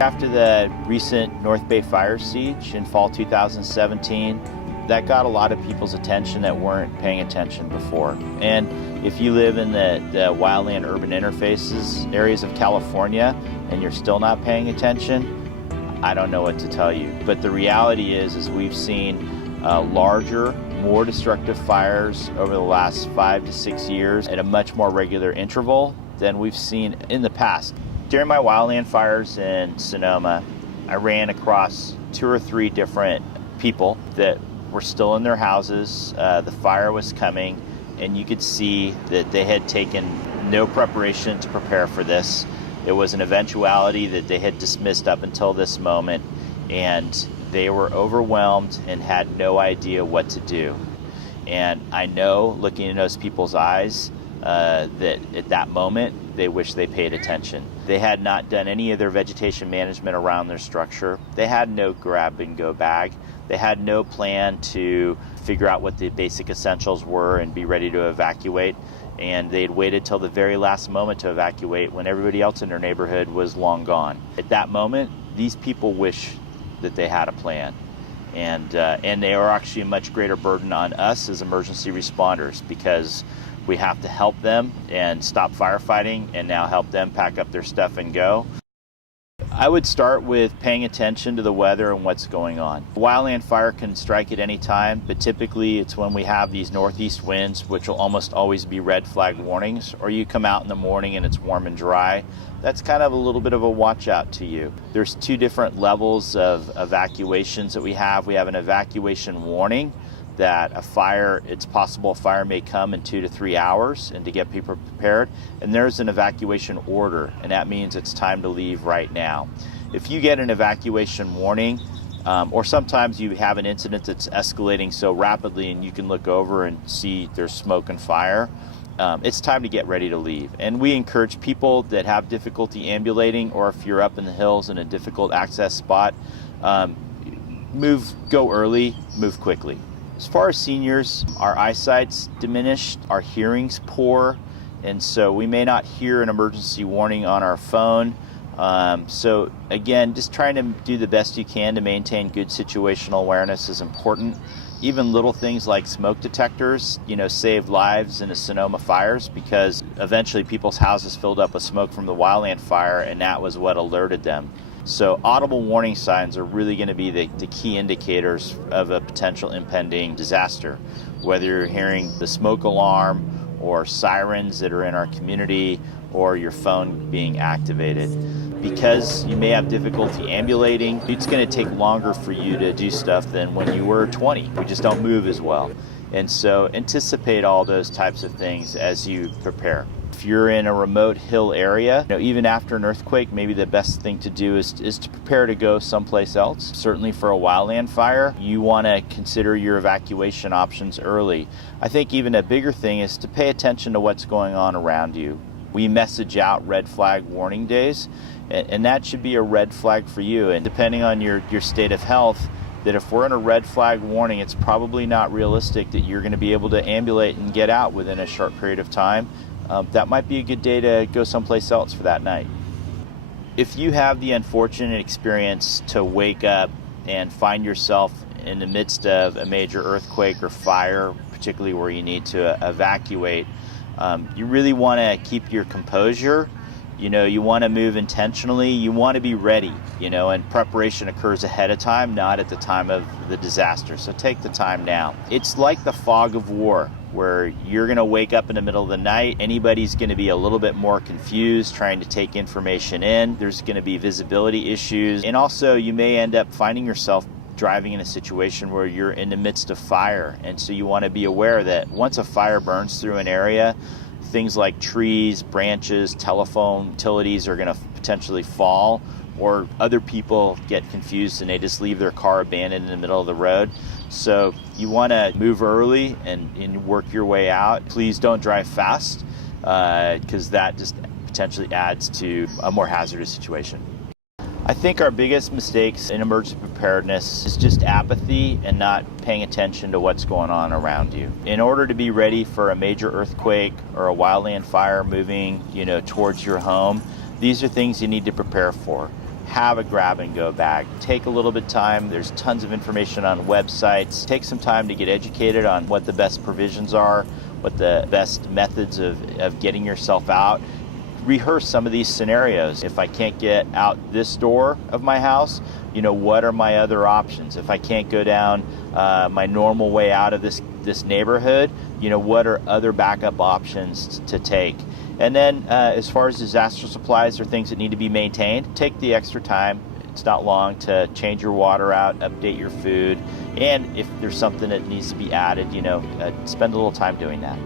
After the recent North Bay fire siege in fall 2017, that got a lot of people's attention that weren't paying attention before. And if you live in the wildland urban interfaces areas of California and you're still not paying attention, I don't know what to tell you. But the reality is we've seen larger, more destructive fires over the last 5 to 6 years at a much more regular interval than we've seen in the past. During my wildland fires in Sonoma, I ran across 2 or 3 different people that were still in their houses. The fire was coming, and you could see that they had taken no preparation to prepare for this. It was an eventuality that they had dismissed up until this moment, and they were overwhelmed and had no idea what to do. And I know, looking in those people's eyes, that at that moment, they wish they paid attention. They had not done any of their vegetation management around their structure. They had no grab-and-go bag. They had no plan to figure out what the basic essentials were and be ready to evacuate. And they'd waited till the very last moment to evacuate when everybody else in their neighborhood was long gone. At that moment, these people wish that they had a plan. And they are actually a much greater burden on us as emergency responders, because we have to help them and stop firefighting and now help them pack up their stuff and go. I would start with paying attention to the weather and what's going on. Wildland fire can strike at any time, but typically it's when we have these northeast winds, which will almost always be red flag warnings, or you come out in the morning and it's warm and dry. That's kind of a little bit of a watch out to you. There's 2 different levels of evacuations that we have. We have an evacuation warning that it's possible a fire may come in 2 to 3 hours, and to get people prepared. And there's an evacuation order, and that means it's time to leave right now. If you get an evacuation warning, or sometimes you have an incident that's escalating so rapidly and you can look over and see there's smoke and fire, it's time to get ready to leave. And we encourage people that have difficulty ambulating, or if you're up in the hills in a difficult access spot, go early, move quickly. As far as seniors, our eyesight's diminished, our hearing's poor, and so we may not hear an emergency warning on our phone. So again, just trying to do the best you can to maintain good situational awareness is important. Even little things like smoke detectors, saved lives in the Sonoma fires, because eventually people's houses filled up with smoke from the wildland fire, and that was what alerted them. So audible warning signs are really going to be the key indicators of a potential impending disaster. Whether you're hearing the smoke alarm or sirens that are in our community, or your phone being activated. Because you may have difficulty ambulating, it's going to take longer for you to do stuff than when you were 20. We just don't move as well. And so anticipate all those types of things as you prepare. If you're in a remote hill area, even after an earthquake, maybe the best thing to do is to prepare to go someplace else. Certainly for a wildland fire, you want to consider your evacuation options early. I think even a bigger thing is to pay attention to what's going on around you. We message out red flag warning days, and that should be a red flag for you. And depending on your state of health, that if we're in a red flag warning, it's probably not realistic that you're going to be able to ambulate and get out within a short period of time. That might be a good day to go someplace else for that night. If you have the unfortunate experience to wake up and find yourself in the midst of a major earthquake or fire, particularly where you need to evacuate, you really want to keep your composure. You want to move intentionally. You want to be ready, and preparation occurs ahead of time, not at the time of the disaster. So take the time now. It's like the fog of war, where you're going to wake up in the middle of the night. Anybody's going to be a little bit more confused trying to take information in. There's going to be visibility issues. And also you may end up finding yourself driving in a situation where you're in the midst of fire. And so you want to be aware that once a fire burns through an area, things like trees, branches, telephone, utilities are going to potentially fall, or other people get confused and they just leave their car abandoned in the middle of the road. So you want to move early and work your way out. Please don't drive fast, because that just potentially adds to a more hazardous situation. I think our biggest mistakes in emergency preparedness is just apathy and not paying attention to what's going on around you. In order to be ready for a major earthquake or a wildland fire moving, towards your home, these are things you need to prepare for. have a grab-and-go bag. Take a little bit of time. There's tons of information on websites. Take some time to get educated on what the best provisions are, what the best methods of getting yourself out. Rehearse some of these scenarios. If I can't get out this door of my house, what are my other options? If I can't go down my normal way out of this neighborhood, what are other backup options to take? And then as far as disaster supplies or things that need to be maintained, take the extra time. It's not long to change your water out, update your food, and if there's something that needs to be added, spend a little time doing that.